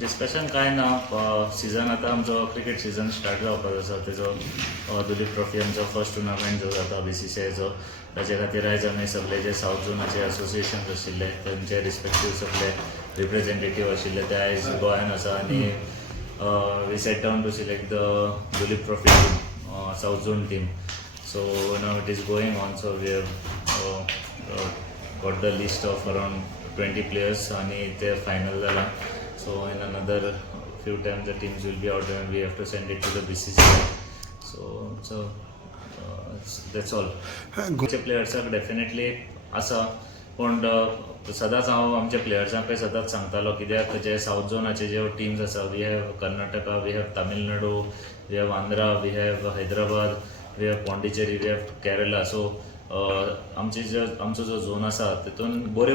Discussion काय ना season आता आमचो क्रिकेट सीझन स्टार्ट जावपाचो आसा तेजो दुलीप ट्रॉफी आमचो फर्स्ट टुर्नामेंट जो जाता BCCIचो ताचे खातीर आयज आमी सगळे जे सावथ झोनाचे असोसिएशन्स आशिल्ले तांचे रिस्पेक्टीव सगळे रिप्रेझेंटेटीव आशिल्ले ते आयज गोंयान आसा आनी we set down to select the Duleep Trophy team South Zone team. So now it is going on. So we have got the list of around 20 players आणि ते फायनल जाला. So in another few times the teams will be out and we have to send it to the BCCI. So that's all. आमचे प्लेयर्साक definitely आसा पण सदांच हांव आमच्या प्लेयर्सांक सदांच सांगतालो कित्याक जे सावथ झोनाचे जे टीम्स आसा we have Karnataka, we have Tamil Nadu, we have Andhra, we have Hyderabad, we have Pondicherry, we have Kerala. So आमचो जो झोन आसा तितून बरे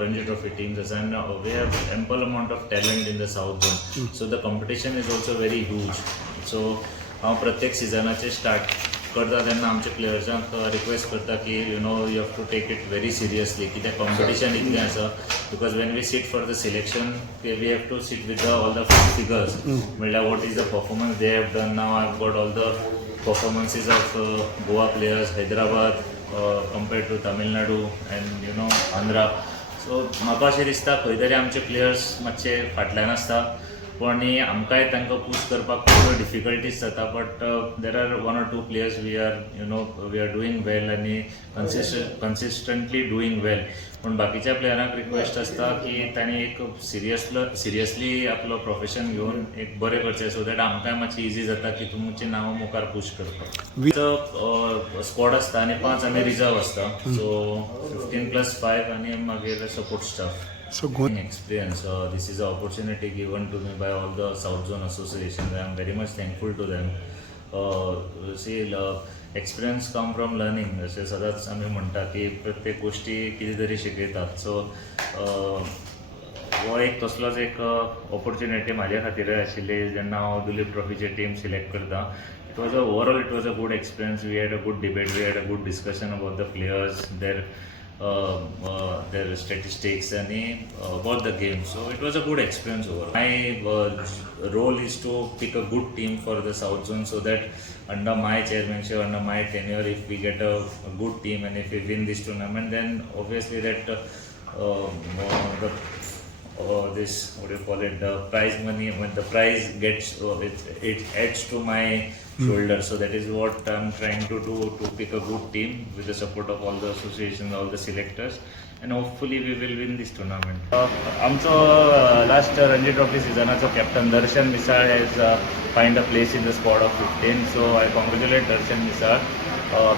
रणजी ट्रॉफी टीम्स आसा आनी we have ample amount of talent in the south zone. So the competition is also very huge. So हांव प्रत्येक सिजनाचे start करता तेन्ना आमच्या प्लेयर्सांक रिक्वेस्ट करता की you have to take it very seriously कित्याक कॉम्पिटिशन इतलें आसा. Because when we sit for the selection we have to sit with all the figures म्हणल्यार what is the performance they have done. Now I have got all the performances of Goa players, Hyderabad compared to Tamil Nadu and Andhra. So म्हाका अशें दिसता खंय तरी आमचे players मातशे फाटल्यान आसता पण आमकांय तांकां पुश करपाक खूब डिफिकल्टीज जाता. But there are 1 or 2 players we are doing well आनी कन्सिस्टंटली डुईंग वेल. पण बाकीच्या प्लेयरांक रिक्वेस्ट आसता की तांणी एक सिरियसली आपलो प्रोफेशन घेवन एक बरें करचें सो दॅट आमकांय मातशें इजी जाता की तुमचें नांव मुखार पुश करपाक. स्क्वॉड आसता आनी 5 आमी रिजर्व आसता. सो 15+5 आनी मागीर support staff. So good experience. This is an opportunity given to me by all the South Zone associations. I am very much thankful to them. See, experience come from learning. असे सदांच आमी म्हणटा की प्रत्येक गोष्टी कितें तरी शिकयतात. सो हो एक तसलोच एक ऑपॉर्च्युनिटी म्हाज्या खातीर आशिल्ली जेन्ना हांव दुलीप ट्रॉफीची टीम सिलेक्ट करता. It was overall it was a good experience. We had a good debate, we had a good discussion about the players, their statistics and about the game. So it was a good experience overall. My role is to pick a good team for the South Zone so that under my chairmanship, under my tenure, if we get a good team and if we win this tournament, then obviously that this, what do you call it, the prize money, when the prize gets it adds to my shoulder. So that is what I'm trying to do, to pick a good team with the support of all the associations, all the selectors, and hopefully we will win this tournament. आमचो last Ranji Trophy seasonacho captain Drashan Misal has find a place in the squad of 15. So I congratulate Drashan Misal.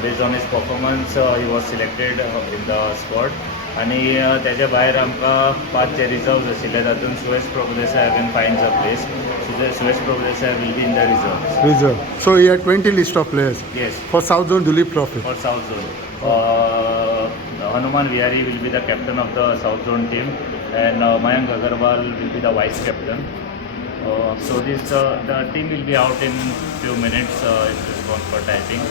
Based on his performance, he was selected in the squad. आणि त्याच्या भायर आमकां 5 जे reserves आशिल्ले तातूंत Suyesh Prabhudesai have find a place. Suyesh Prabhudesai will be in the reserve. So you had 20 list of players. Yes. For South Zone Duleep Trophy. For South Zone. Hanuman Vihari will be the captain of the South Zone team and Mayank Agarwal will be the vice captain. So the team will be out in few minutes. It's just gone for typing.